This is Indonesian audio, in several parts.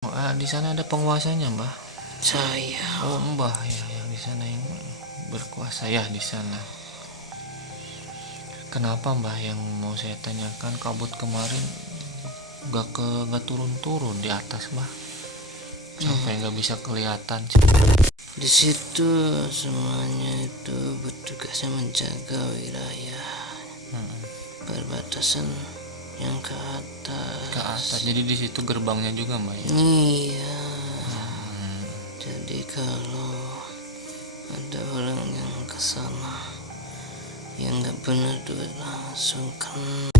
Di sana ada penguasanya, Mbah. Saya. Oh, Mbah ya, yang di sana yang berkuasa ya di sana. Kenapa, Mbah, yang mau saya tanyakan, kabut kemarin gak turun-turun di atas, Mbah? Sampai nggak bisa kelihatan. Di situ semuanya itu bertugasnya menjaga wilayah perbatasan yang ke atas. Ke atas. Jadi di situ gerbangnya juga, Mbah ya. Iya. Jadi kalau ada orang yang kesana yang nggak benar tuh langsung kan.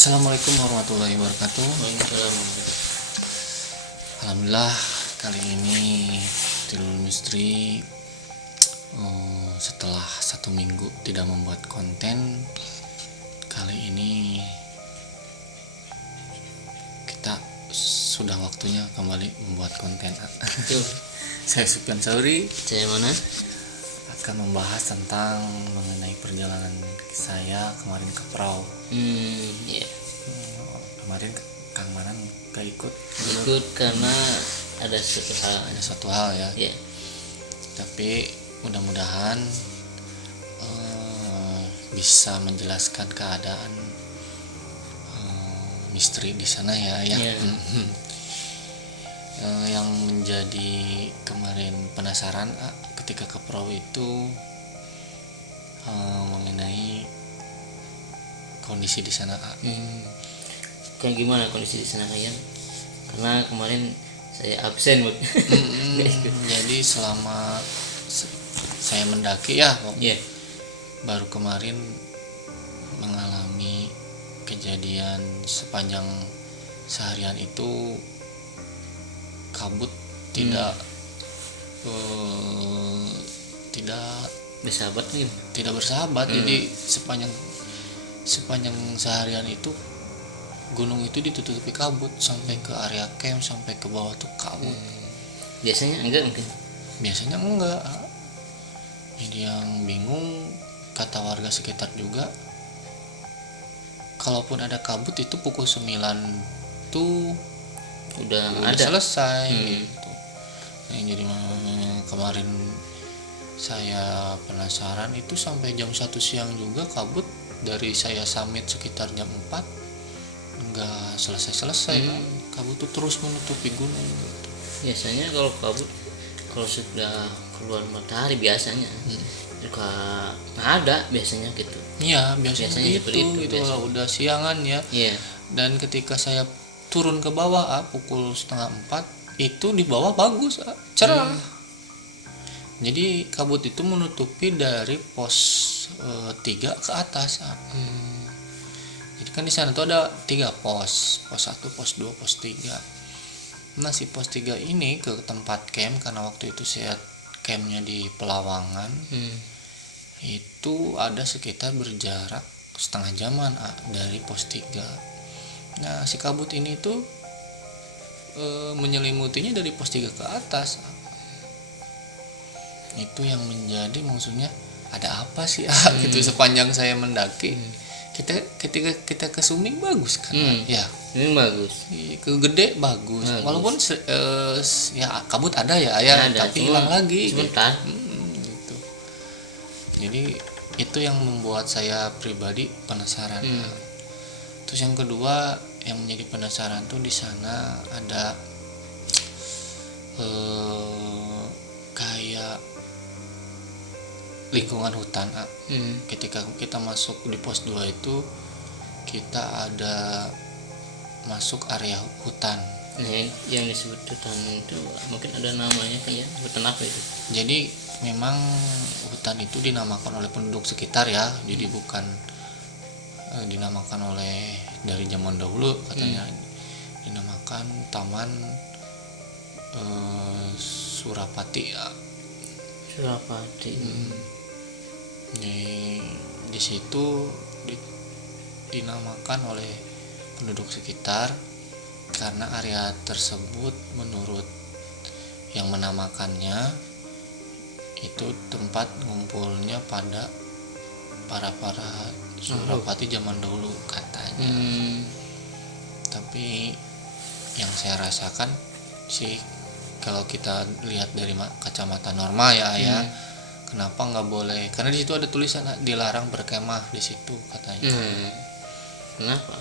Assalamualaikum warahmatullahi wabarakatuh. Alhamdulillah, kali ini Tilul Misteri setelah 1 minggu tidak membuat konten, kali ini kita sudah waktunya kembali membuat konten. Saya Sufyan Sauri, Saya mana? akan membahas tentang mengenai perjalanan saya kemarin ke Prau. Ya. Kemarin Kang Manan gak ikut Karena ada suatu hal ya. Ya. Tapi mudah-mudahan bisa menjelaskan keadaan misteri di sana ya. Yang menjadi kemarin penasaran ketika ke Prau itu mengenai kondisi di sana. Kayak gimana kondisi di sana kalian? Karena kemarin saya absen, Bu. Jadi selama saya mendaki ya, baru kemarin mengalami kejadian sepanjang seharian itu kabut tidak bersahabat. Jadi sepanjang seharian itu gunung itu ditutupi kabut sampai ke area camp, sampai ke bawah tuh kabut. Biasanya enggak mungkin. Biasanya enggak. Jadi yang bingung, kata warga sekitar juga, kalaupun ada kabut itu pukul 9 tuh udah ada selesai gitu. Jadi kemarin saya penasaran itu sampai jam 1 siang juga kabut dari saya summit sekitar jam 4 enggak selesai. Kabut itu terus menutupi gunung gitu. Biasanya kalau kabut, kalau sudah keluar matahari biasanya juga ada biasanya gitu. Iya, biasanya gitu biasanya. Kalau udah siangan ya. Dan ketika saya turun ke bawah pukul 3:30 itu di bawah bagus, cerah. Jadi kabut itu menutupi dari pos 3 ke atas. Jadi kan di sana tuh ada 3 pos 1, pos 2, pos 3. Nah, si pos 3 ini ke tempat camp, karena waktu itu saya campnya di Pelawangan. Itu ada sekitar berjarak setengah jaman dari pos 3. Nah, si kabut ini tuh menyelimutinya dari pos 3 ke atas. Itu yang menjadi maksudnya ada apa sih gitu sepanjang saya mendaki. Ketika kita ke Suming bagus kan. Ya, ini bagus. Ke Gede bagus. Walaupun ya kabut ada ya, tapi hilang lagi sebentar. Gitu. Jadi itu yang membuat saya pribadi penasaran. Terus yang kedua yang menjadi penasaran tuh di sana ada kayak lingkungan hutan. Ketika kita masuk di pos 2 itu kita ada masuk area hutan. Nah, yang disebut hutan itu mungkin ada namanya kayak hutan apa itu? Jadi memang hutan itu dinamakan oleh penduduk sekitar ya, jadi bukan dinamakan oleh dari zaman dahulu katanya. Dinamakan Taman Surapati ya. Surapati. Di situ dinamakan oleh penduduk sekitar karena area tersebut menurut yang menamakannya itu tempat ngumpulnya pada para Surapati zaman dahulu katanya. Tapi yang saya rasakan sih kalau kita lihat dari kacamata normal ya, kenapa nggak boleh? Karena di situ ada tulisan dilarang berkemah di situ katanya. Kenapa?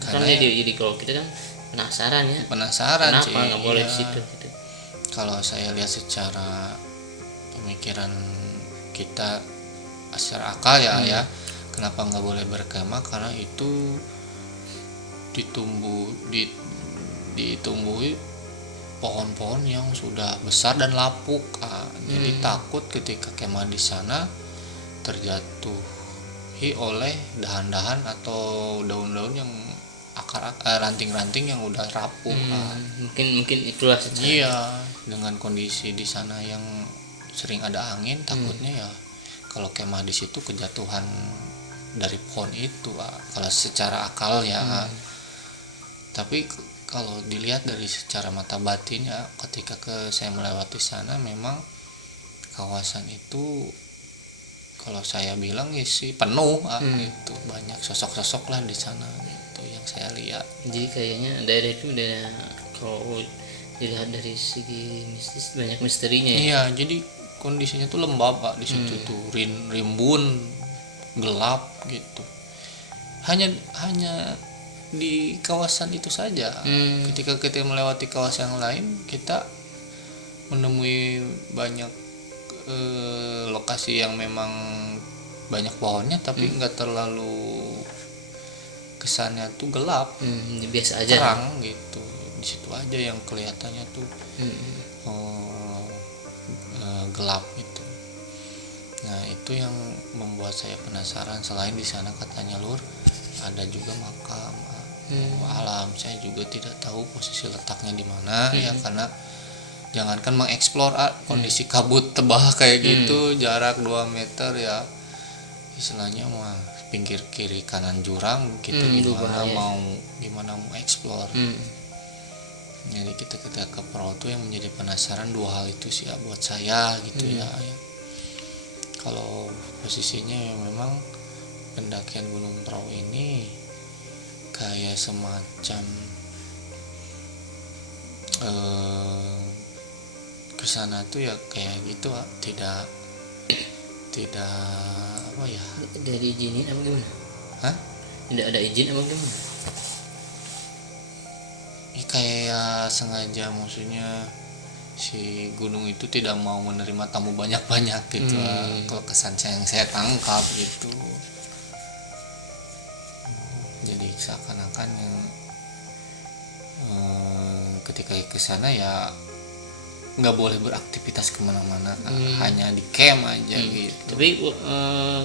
Karena Kan jadi kalau kita kan penasaran ya. Penasaran kenapa sih. nggak boleh Iya. di situ gitu. Kalau saya lihat secara pemikiran kita secara akal ya, kenapa nggak boleh berkemah? Karena itu ditumbuhi pohon-pohon yang sudah besar dan lapuk. Jadi takut ketika kemah di sana terjatuhi oleh dahan-dahan atau daun-daun yang ranting-ranting yang udah rapuh. Mungkin itulah secara. Iya, dengan kondisi di sana yang sering ada angin, takutnya ya kalau kemah di situ kejatuhan dari pohon itu. Kalau secara akal ya. Tapi kalau dilihat dari secara mata batin ya, ketika saya melewati sana memang kawasan itu kalau saya bilang ya sih penuh itu banyak sosok-sosok lah di sana gitu yang saya lihat. Jadi kayaknya daerah itu kalau dilihat dari segi mistis banyak misterinya ya. Iya, jadi kondisinya tuh lembab Pak di situ tuh rimbun gelap gitu. Hanya di kawasan itu saja. Ketika kita melewati kawasan yang lain, kita menemui banyak lokasi yang memang banyak pohonnya, tapi nggak terlalu kesannya tuh gelap, biasa aja. terang gitu. Di situ aja yang kelihatannya tuh gelap gitu. Nah itu yang membuat saya penasaran. Selain di sana katanya Lur ada juga makam. Alam saya juga tidak tahu posisi letaknya di mana ya, karena jangankan mengeksplor kondisi kabut tebal kayak gitu, jarak 2 meter ya istilahnya mah pinggir kiri kanan jurang kita gimana mau eksplor. Jadi kita ke perahu tuh yang menjadi penasaran dua hal itu sih ya, buat saya gitu ya. Kalau posisinya memang pendakian Gunung Prau ini kayak semacam kesana tuh ya kayak gitu, tidak apa ya, dari izinin apa gimana? Tidak ada izin apa gimana? Kayak sengaja, maksudnya si gunung itu tidak mau menerima tamu banyak-banyak gitu. Kalau kesan yang saya tangkap gitu, jadi seakan-akan ketika ke sana ya nggak boleh beraktivitas kemana-mana, hanya di camp aja gitu. Tapi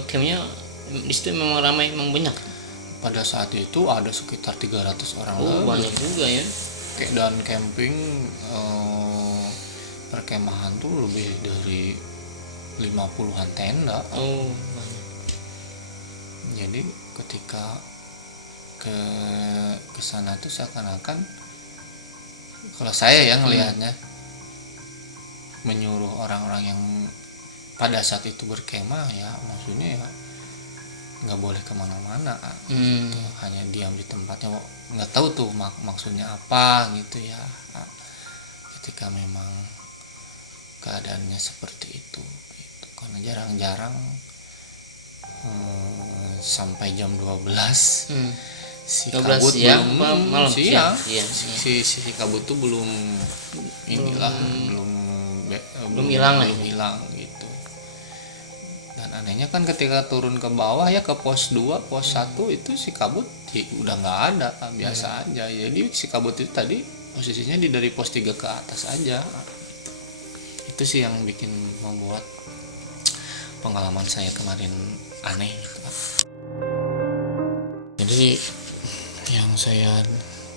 campnya di situ memang ramai, memang banyak. Pada saat itu ada sekitar 300 orang lebih. Banyak juga ya. Dan camping perkemahan tuh lebih dari 50-an tenda. Banyak. Jadi ketika ke sana tuh seakan-akan kalau saya yang ngelihatnya menyuruh orang-orang yang pada saat itu berkemah ya, maksudnya ya nggak boleh kemana-mana gitu. Hanya diam di tempatnya, nggak tahu tuh maksudnya apa gitu ya, ketika memang keadaannya seperti itu gitu. Karena jarang-jarang sampai jam 12 si kabut siang, belum malam siang. Si Si kabut tuh belum hilang gitu. Dan anehnya kan ketika turun ke bawah ya, ke pos 2, pos 1 itu si kabut udah nggak ada, biasa aja. Jadi si kabut itu tadi posisinya dari pos 3 ke atas aja. Itu sih yang bikin membuat pengalaman saya kemarin aneh gitu. Jadi yang saya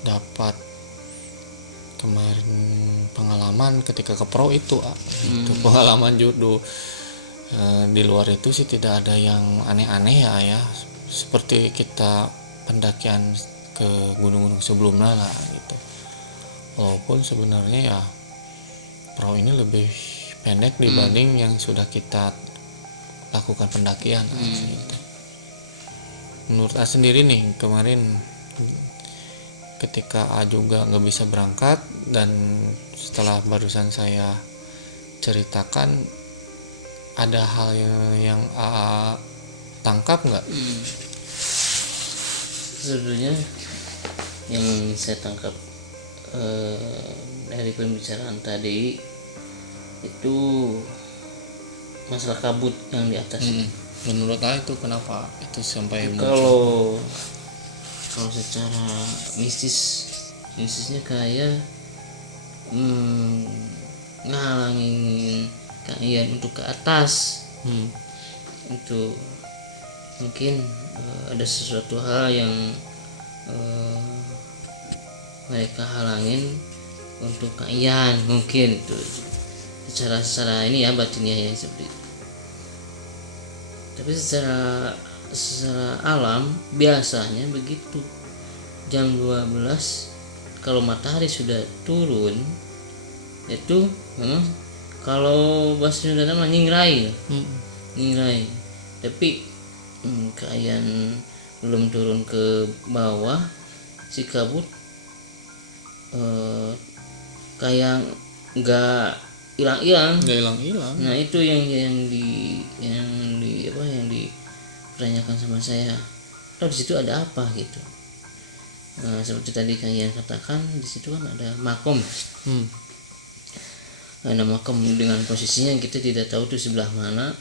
dapat kemarin pengalaman ketika ke pro itu itu pengalaman judo. Di luar itu sih tidak ada yang aneh-aneh ya, seperti kita pendakian ke gunung-gunung sebelumnya lah gitu. Walaupun sebenarnya ya pro ini lebih pendek dibanding yang sudah kita lakukan pendakian gitu. Menurut A sendiri nih, kemarin ketika A juga nggak bisa berangkat, dan setelah barusan saya ceritakan, ada hal yang A tangkap nggak? Sebenarnya yang saya tangkap dari pembicaraan tadi itu masalah kabut yang di atas. Menurut A itu kenapa itu sampai Kalau secara mistisnya kayak ngalangin kalian untuk ke atas. Itu mungkin ada sesuatu hal yang mereka halangin untuk kalian, mungkin itu secara ini ya, batinnya ya seperti itu. Tapi secara alam biasanya begitu, jam 12 kalau matahari sudah turun itu kalau bahasa Sunda nama nyingrai. Tapi kalian belum turun ke bawah, si kabut kayak nggak hilang. Nah itu yang dipertanyakan sama saya. Oh, di situ ada apa gitu. Seperti tadi kalian katakan, di situ kan ada makom. Ada makom dengan posisinya kita tidak tahu tuh sebelah mana.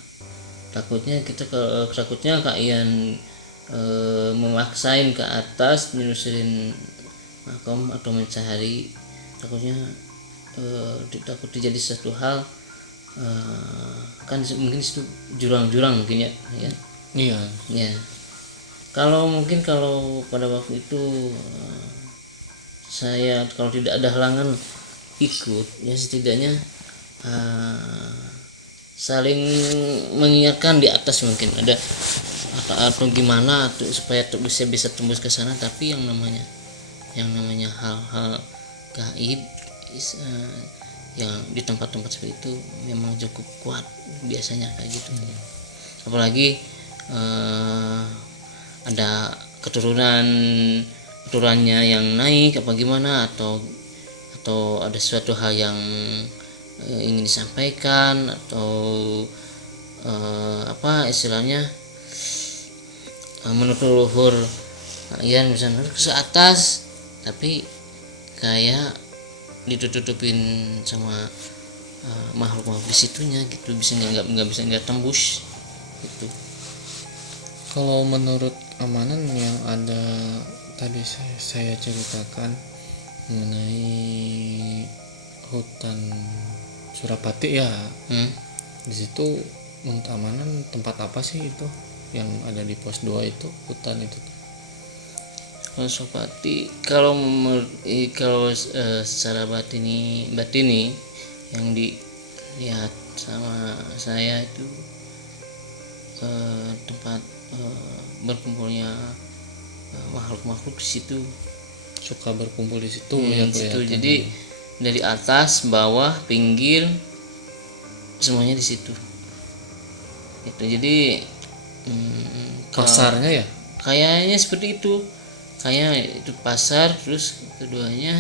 Takutnya kalian memaksain ke atas menyusurin makom atau mencari, takutnya takut terjadi satu hal. Kan mungkin itu jurang-jurang mungkin ya. Iya. Kalau pada waktu itu saya kalau tidak ada halangan ikut, ya setidaknya saling mengingatkan di atas, mungkin ada atau gimana tuh supaya bisa tembus ke sana. Tapi yang namanya hal-hal gaib yang di tempat-tempat seperti itu memang cukup kuat biasanya kayak gitu. Apalagi ada keturunannya yang naik apa gimana, atau ada suatu hal yang ingin disampaikan, atau apa istilahnya menurut leluhur kalian misalnya ke atas, tapi kayak ditutupin sama makhluk di situnya gitu, bisa nggak tembus gitu. Kalau menurut amanan yang ada tadi saya ceritakan mengenai hutan Surapati ya, di situ menurut amanan tempat apa sih itu yang ada di pos 2 itu, hutan itu? Surapati kalau secara batini yang dilihat sama saya itu tempat berkumpulnya makhluk di situ, suka berkumpul di situ situ. Jadi dari atas, bawah, pinggir semuanya di situ. Itu jadi pasarnya ya kayaknya seperti itu. Kayak itu pasar. Terus keduanya,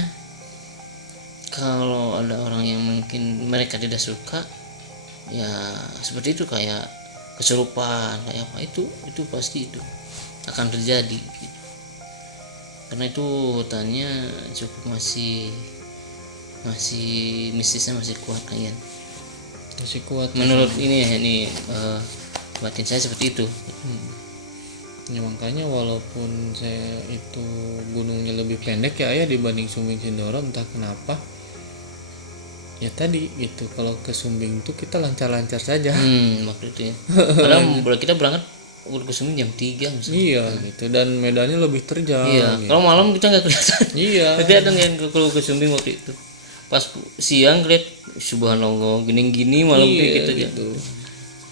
kalau ada orang yang mungkin mereka tidak suka, ya seperti itu, kayak kesurupan kayak apa, itu pasti itu akan terjadi gitu. Karena itu hutannya cukup masih mistisnya masih kuat kalian. Masih kuat menurut ini ya, batin saya seperti itu. Ya makanya walaupun saya itu gunungnya lebih pendek ya dibanding Sumbing Sindoro, entah kenapa ya tadi gitu, kalau ke Sumbing tuh kita lancar-lancar saja. Waktu itu ya. Padahal kita berangkat ke Sumbing jam 3 misalnya. Iya gitu, dan medannya lebih terjal. Iya, gitu. kalau malam kita nggak kelihatan. Iya. Kelihatan kan kalau ke Sumbing waktu itu. Pas siang lihat subhanallah gini-gini, malam Iya, kita gitu.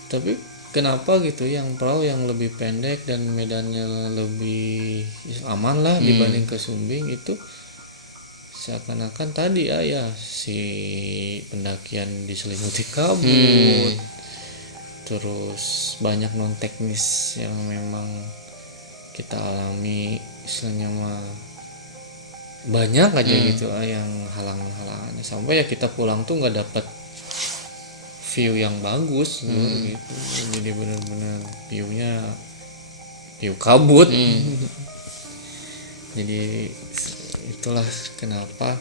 Tapi kenapa gitu yang perahu yang lebih pendek dan medannya lebih aman lah dibanding ke Sumbing itu, seakan-akan tadi ya si pendakian diselimuti kabut, terus banyak non teknis yang memang kita alami, istilahnya mah banyak aja gitu yang halang-halangannya, sampai ya kita pulang tuh nggak dapat view yang bagus gitu. Jadi benar-benar view kabut. Jadi itulah kenapa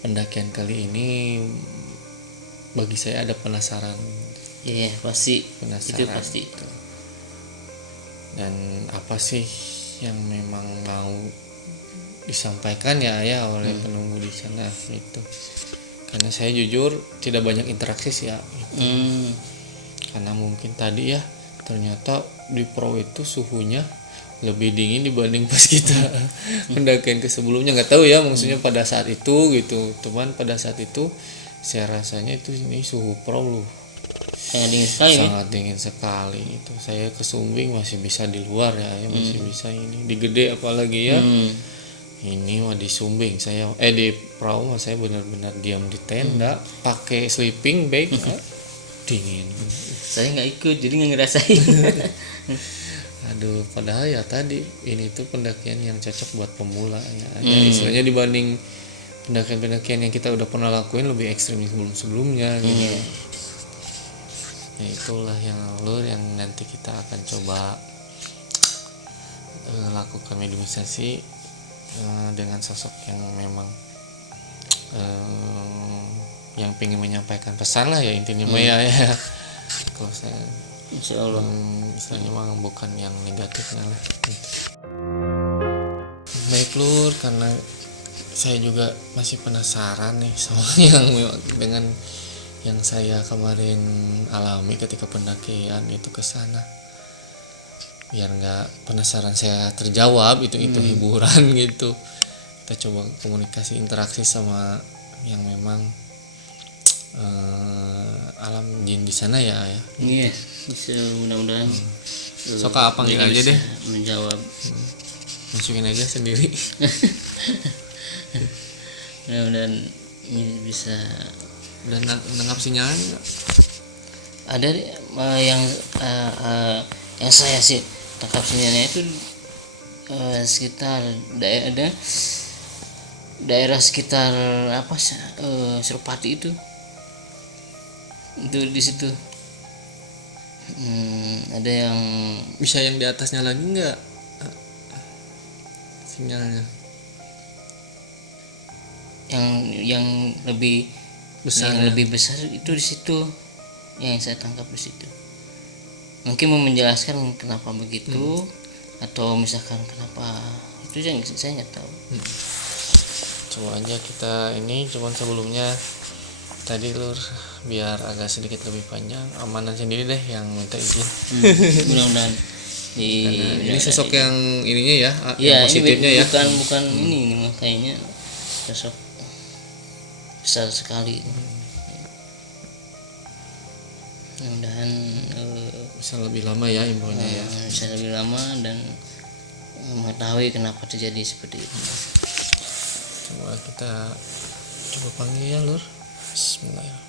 pendakian kali ini bagi saya ada penasaran. Iya, pasti. Penasaran Itu pasti. gitu. Dan apa sih yang memang mau disampaikan ya oleh penunggu di sana gitu. Karena saya jujur tidak banyak interaksi sih ya. Karena mungkin tadi ya ternyata di Pro itu suhunya lebih dingin dibanding pas kita pendakian ke sebelumnya. Nggak tahu ya maksudnya pada saat itu gitu. Cuman pada saat itu saya rasanya itu ini suhu Pro loh Sangat dingin sekali. sangat dingin sekali itu. Saya ke Sumbing masih bisa di luar ya masih bisa ini di Gede apalagi ya. Ini mah di Sumbing saya di perahu mah saya benar-benar diam di tenda pakai sleeping bag dingin. Saya nggak ikut jadi nggak ngerasain. Aduh, padahal ya tadi ini tuh pendakian yang cocok buat pemula ya. Istilahnya dibanding pendakian-pendakian yang kita udah pernah lakuin lebih ekstrim sebelum-sebelumnya gitu. Ya itulah yang alur yang nanti kita akan coba lakukan mediumisasi dengan sosok yang memang yang pengen menyampaikan pesan lah ya intinya mah ya. Kalau saya Insya Allah. istilahnya mah bukan yang negatifnya lah. Baik Lur, karena saya juga masih penasaran nih sama yang dengan yang saya kemarin alami ketika pendakian itu ke sana. Biar nggak penasaran saya terjawab itu hiburan gitu. Kita coba komunikasi interaksi sama yang memang alam jin di sana ya. Iya, bisa mudah-mudahan. Sok apa panggil aja deh. Menjawab. Masukin aja sendiri. Mudah-mudahan ini bisa. Dan menangkap sinyalnya enggak? Ada yang saya sih tangkap sinyalnya itu sekitar daerah sekitar Suropati itu di situ. Ada yang Bisa yang di atasnya lagi enggak sinyalnya? yang lebih Besar yang ya? lebih besar itu di situ, yang saya tangkap di situ. Mungkin mau menjelaskan kenapa begitu atau misalkan kenapa itu yang saya nggak tahu. Coba aja kita ini, cuman sebelumnya tadi Lur biar agak sedikit lebih panjang, amanan sendiri deh yang minta izin. Mudah-mudahan Ini sosok yang ininya ya, ya, yang positifnya ini ya. bukan ini mah kayaknya sosok besar sekali. Mudah-mudahan Bisa lebih lama ya infonya ya. bisa lebih lama dan mengetahui kenapa terjadi seperti itu. Coba kita panggil ya Lur. Bismillahirrahmanirrahim.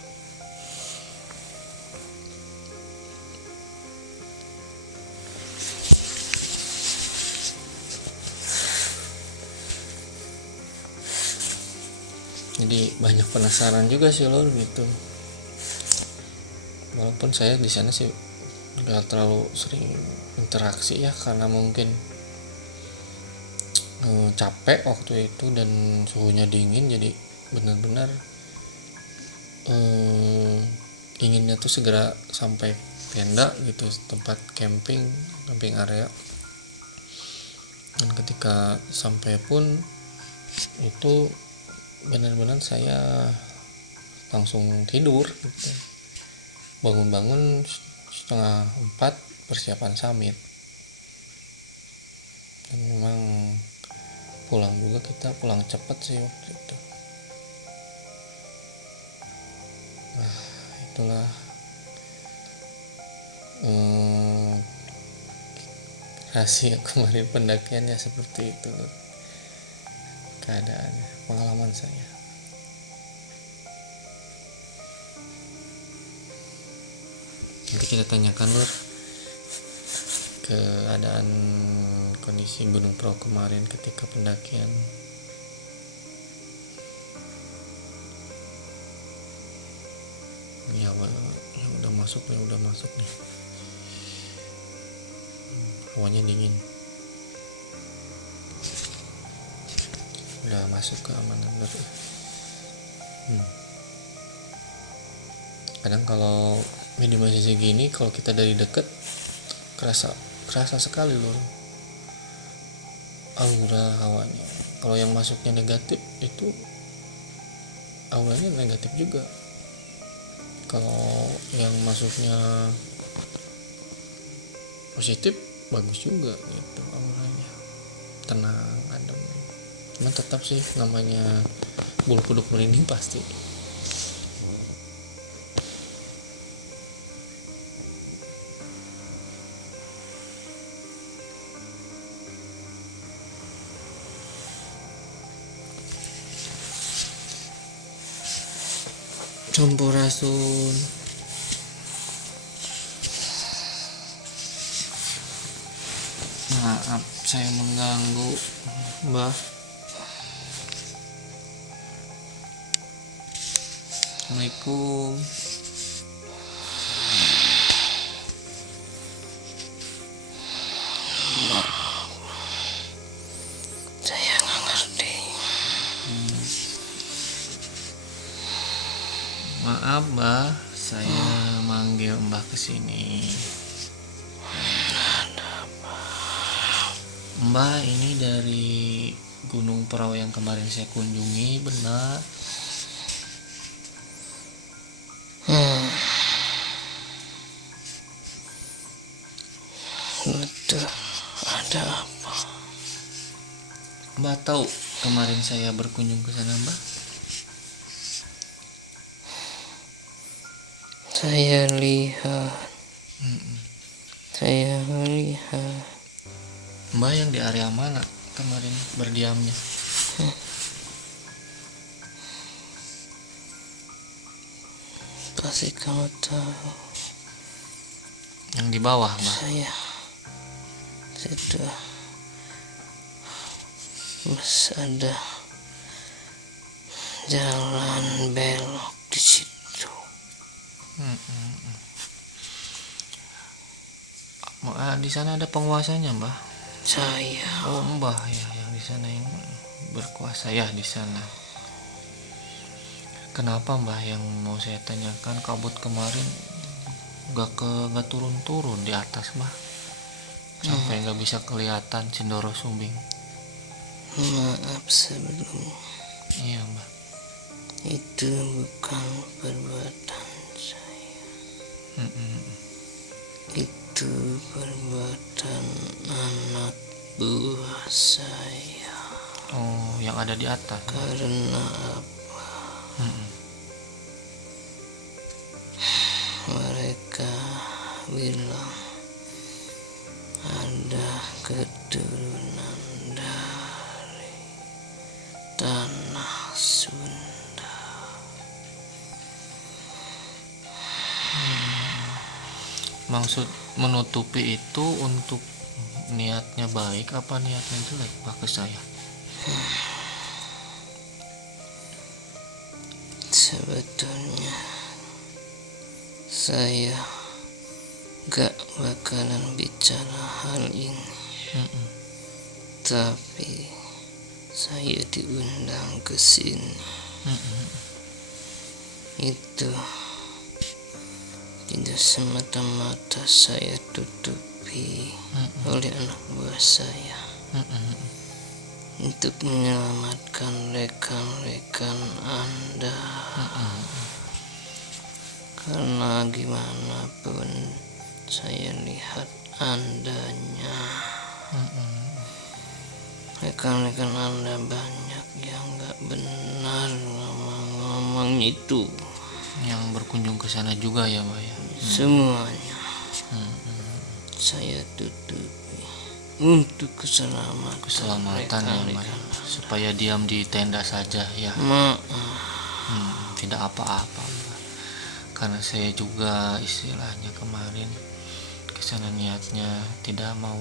Jadi banyak penasaran juga sih Lur gitu. Walaupun saya di sana sih nggak terlalu sering interaksi ya, karena mungkin capek waktu itu dan suhunya dingin, jadi benar-benar inginnya tuh segera sampai tenda gitu, tempat camping area. Dan ketika sampai pun itu benar-benar saya langsung tidur gitu. Bangun-bangun 3:30 persiapan summit. Dan memang pulang juga, kita pulang cepat sih waktu itu. Itulah rahasia kemarin pendakiannya seperti itu keadaannya, pengalaman saya. Nanti kita tanyakan Lur keadaan kondisi Gunung Prau kemarin ketika pendakian. Ya udah masuk nih. Hawanya dingin. Udah masuk ke amanan Lur. Kadang kalau minimasi segini, kalau kita dari deket kerasa sekali Lur aura hawanya. Kalau yang masuknya negatif itu auranya negatif juga. Kalau yang masuknya positif bagus juga gitu auranya, tenang, adem. Cuman tetap sih namanya bulu kuduk merinding pasti. Sampurasun. Maaf saya mengganggu Mbah. Assalamualaikum. Saya nggak ngerti. Maaf Mbah, saya manggil Mbah kesini. Mbah ini dari Gunung Prau yang kemarin saya kunjungi, benar? Betul. Ada apa? Mbah tahu kemarin saya berkunjung ke sana Mbah? Saya lihat. Mbah yang di area mana kemarin berdiamnya? Pasti kamu tahu. Yang di bawah Mbah? Saya sudah ada jalan belok di situ. Di sana ada penguasanya Mbah? Saya. Oh Mbah ya, yang di sana yang berkuasa ya di sana. Kenapa Mbah, yang mau saya tanyakan, kabut kemarin gak turun-turun di atas Mbah, sampai gak bisa kelihatan Cindoro Sumbing. Maaf sebelumnya. Iya Mbah. Itu bukan perbuatan saya. Itu perbuatan anak buah saya. Oh, yang ada di atas. Karena apa? Mereka bilang ada keturunan dari tanah Sunda. Maksud menutupi itu untuk niatnya baik apa niatnya jelek Pak ke saya? Sebetulnya saya gak bakalan bicara hal ini. Tapi saya diundang ke sini. Itu tidak semata-mata saya tutupi oleh anak buah saya untuk menyelamatkan rekan-rekan Anda. Karena gimana pun saya lihat Andanya, rekan-rekan Anda banyak yang gak benar ngomong itu. Yang berkunjung ke sana juga ya, Mbak ya. Semuanya saya tutupi untuk keselamatan Keselamatan ya, Mbak ya. rekan-rekan. Supaya diam di tenda saja ya. Maaf. Tidak apa-apa, Mbak. Karena saya juga istilahnya kemarin kesana niatnya tidak mau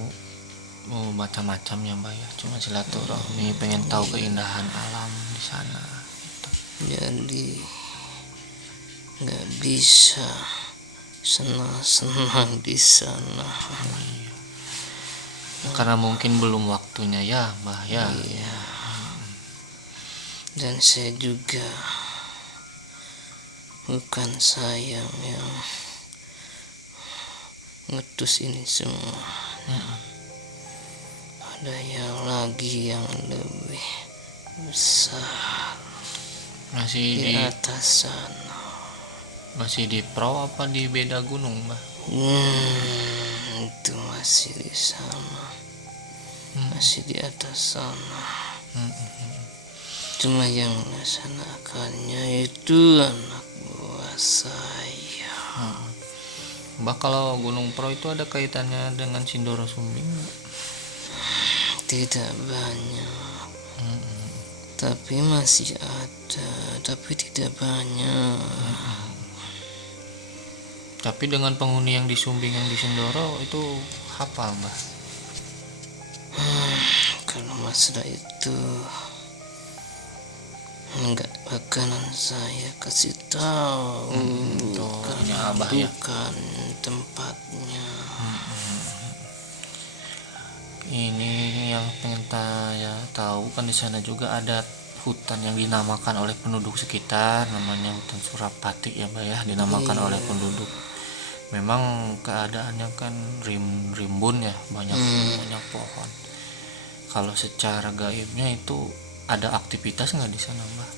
macam-macam ya, Mbak ya. Cuma silaturahmi, pengen tahu keindahan alam di sana gitu. Jadi nggak bisa senang-senang di sana. Karena mungkin belum waktunya ya, Mbak ya. Iya. Dan saya juga bukan saya yang ngutus ini semua. Ada yang lagi yang lebih besar Masih di di atas sana. masih di Pro apa di beda gunung, Mbak? Itu masih di sana, masih di atas sana. Cuma yang melaksanakannya itu anak buah saya. Mbak, kalau Gunung Pro itu ada kaitannya dengan Sindoro Sumbing? Tidak banyak, tapi masih ada, tapi tidak banyak. Tapi dengan penghuni yang di Sumbing yang di Sindoro itu hafal, Mbak? Kalau masalah itu enggak bakalan saya kasih tahu. Karena Abah ya. bukan tempatnya. Ini yang pengen saya tahu kan di sana juga ada hutan yang dinamakan oleh penduduk sekitar, namanya hutan Surapati ya, Mbak ya, dinamakan oleh penduduk. Memang keadaannya kan rimbun ya, banyak pohon. Kalau secara gaibnya itu ada aktivitas nggak di sana, Mbak?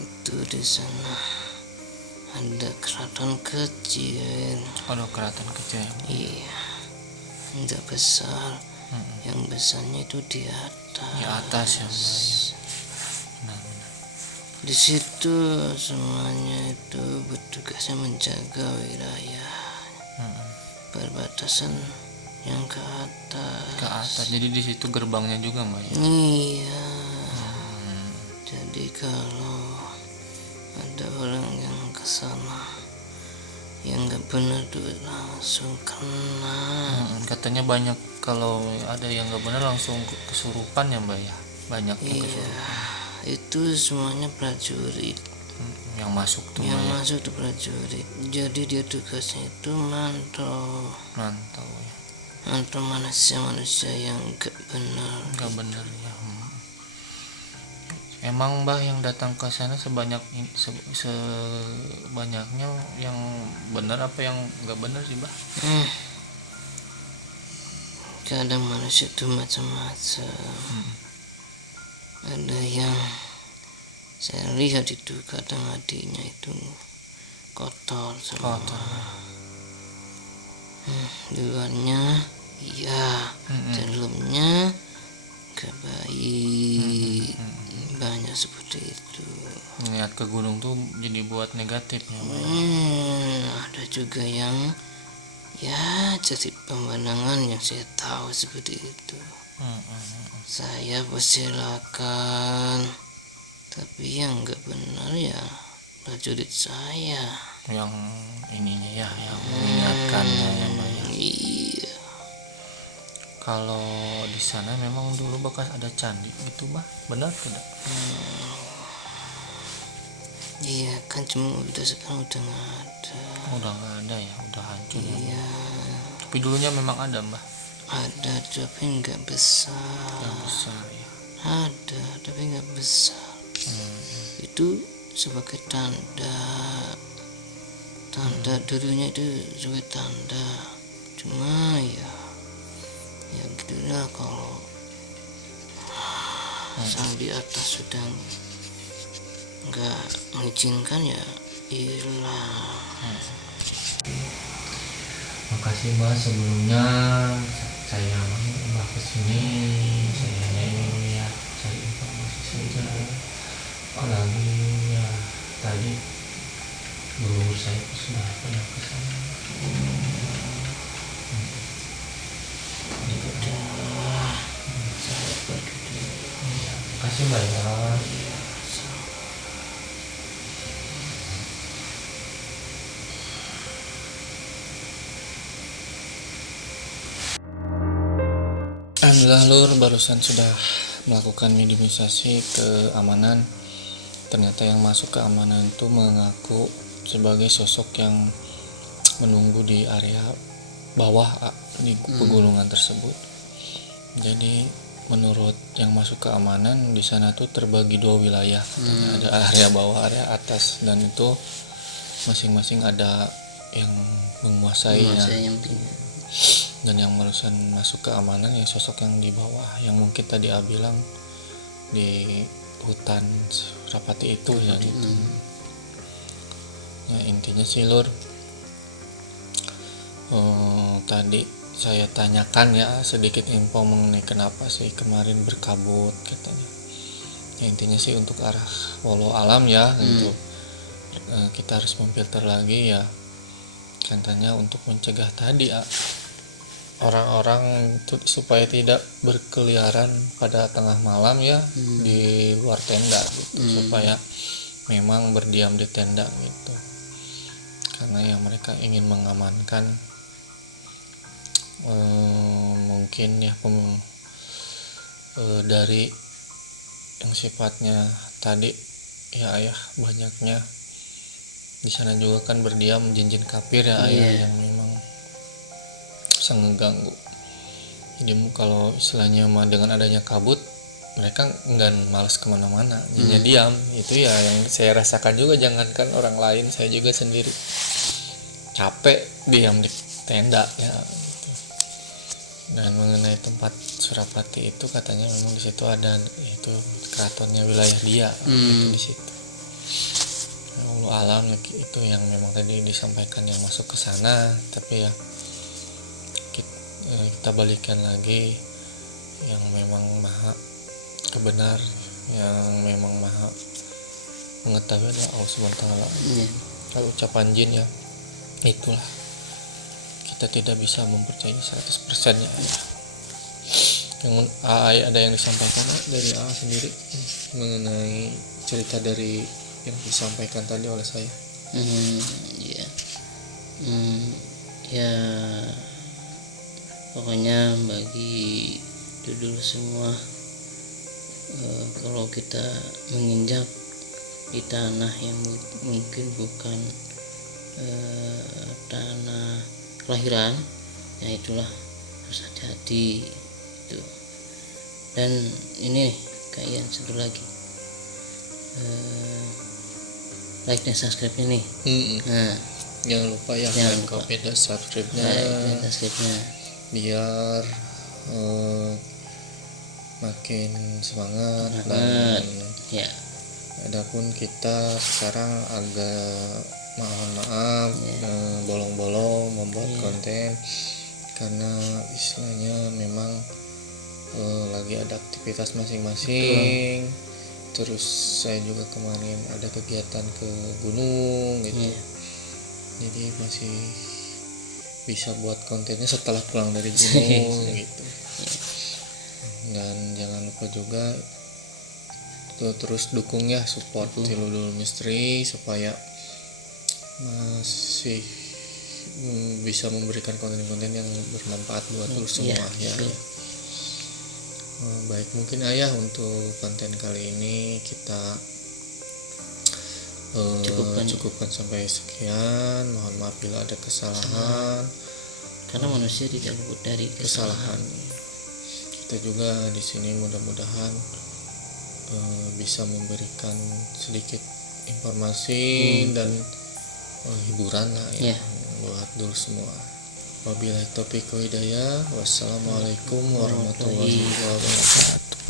Itu di sana ada keraton kecil. Ada keraton kecil. Iya, enggak besar. Yang besarnya itu di atas. Di atas ya, Mbak ya. Benar-benar. Di situ semuanya itu bertugasnya menjaga wilayah perbatasan yang ke atas. Ke atas. Jadi di situ gerbangnya juga, Mbak ya. Iya. Jadi kalau ada orang yang ke sana yang nggak benar tuh langsung kena. Katanya banyak kalau ada yang nggak benar langsung kesurupan ya, Mbak ya. Banyak yang Iya. kesurupan. Itu semuanya prajurit. Yang masuk tuh, Yang Mbak ya. masuk tuh prajurit. Jadi dia tugasnya itu mantau Mantau ya. mantau manusia yang gak benar. Nggak benar ya. Emang Mbak yang datang ke sana sebanyaknya yang benar apa yang nggak benar sih, Mbak? Kadang manusia itu macam-macam. Ada yang saya lihat itu kadang hatinya itu kotor semua. Luarnya iya, dalamnya gak baik. Banyak seperti itu. Niat ke gunung tuh jadi buat negatifnya, Mbak ya. Ada juga yang ya jadi pemandangan yang saya tahu seperti itu. Saya persilakan, tapi yang nggak benar ya prajurit saya. Yang ininya ya, yang mengingatkannya ya, Mbak ya. Iya. Kalau di sana memang dulu bekas ada candi gitu, Mbak, benar tidak? Iya kan, cuma udah sekarang udah nggak ada. Udah nggak ada ya, udah hancur. Iya. Tapi dulunya memang ada, Mbak. Ada tapi nggak besar. Yang besar ya. Ada tapi nggak besar. Itu sebagai tanda dulunya itu sebagai tanda, cuma ya gitulah, kalau sang di atas sudah nggak mengizinkan ya hilang. Makasih Mbak, sebelumnya saya Mbak kesini, saya hanya ingin ya cari informasi saja. Apalagi ya tadi dulu saya sudah pernah ke sana. Makasih Mbak ya. Alhamdulillah Lur, barusan sudah melakukan minimalisasi keamanan. Ternyata yang masuk keamanan itu mengaku sebagai sosok yang menunggu di area bawah di pegunungan tersebut. Jadi menurut yang masuk keamanan di sana tuh terbagi 2 wilayah. Ada area bawah, area atas, dan itu masing-masing ada yang menguasainya. Yang tinggi. Dan yang barusan masuk keamanan yang sosok yang di bawah, yang mungkin tadi A bilang di hutan Surapati itu ya gitu. Ya intinya sih Lur, tadi saya tanyakan ya sedikit info mengenai kenapa sih kemarin berkabut katanya. Ya intinya sih untuk arah walau alam ya gitu. Kita harus memfilter lagi ya, katanya untuk mencegah tadi ya, orang-orang itu supaya tidak berkeliaran pada tengah malam ya di luar tenda gitu, supaya memang berdiam di tenda gitu, karena yang mereka ingin mengamankan mungkin ya dari yang sifatnya tadi ya ayah banyaknya di sana juga kan berdiam jin-jin kafir ya ayah, yang memang bisa ngeganggu. Jadi kalau istilahnya mah dengan adanya kabut mereka nggak malas kemana-mana, hanya diam. Itu ya yang saya rasakan juga, jangankan orang lain, saya juga sendiri capek diam di tenda ya gitu. Dan mengenai tempat Surapati itu katanya memang di situ ada itu keratonnya wilayah dia gitu di situ. Allah alam itu yang memang tadi disampaikan yang masuk ke sana, tapi ya kita balikan lagi yang memang maha kebenar, yang memang maha mengetahui adalah Allah Subhanahu wa taala. Kalau ucapan jin ya itulah, kita tidak bisa mempercayai 100% ya. Yang ada yang disampaikan dari A sendiri mengenai cerita dari yang disampaikan tadi oleh saya. Ya pokoknya bagi dulu semua, kalau kita menginjak di tanah yang mungkin bukan tanah kelahiran, ya itulah harus hati-hati itu. Dan ini kayak yang satu lagi, like dan subscribe-nya nih. Nah, jangan lupa ya, jangan like, comment, dan subscribe-nya, biar makin semangat. Dan ya, adapun kita sekarang agak mohon maaf bolong-bolong membuat konten karena istilahnya memang lagi ada aktivitas masing-masing. Terus saya juga kemarin ada kegiatan ke gunung gitu, jadi masih bisa buat kontennya setelah pulang dari gunung gitu. Dan jangan lupa juga tuh terus dukung ya, support Ciludul Misteri supaya masih bisa memberikan konten-konten yang bermanfaat buat lu semua ya. Baik, mungkin ayah untuk konten kali ini kita cukupkan sampai sekian. Mohon maaf bila ada kesalahan, karena manusia tidak luput dari kesalahan. Kita juga di sini mudah-mudahan bisa memberikan sedikit informasi dan hiburan lah ya, Ya. buat dulu semua. Wabillahi taufiq wal hidayah. Wassalamualaikum warahmatullahi wabarakatuh.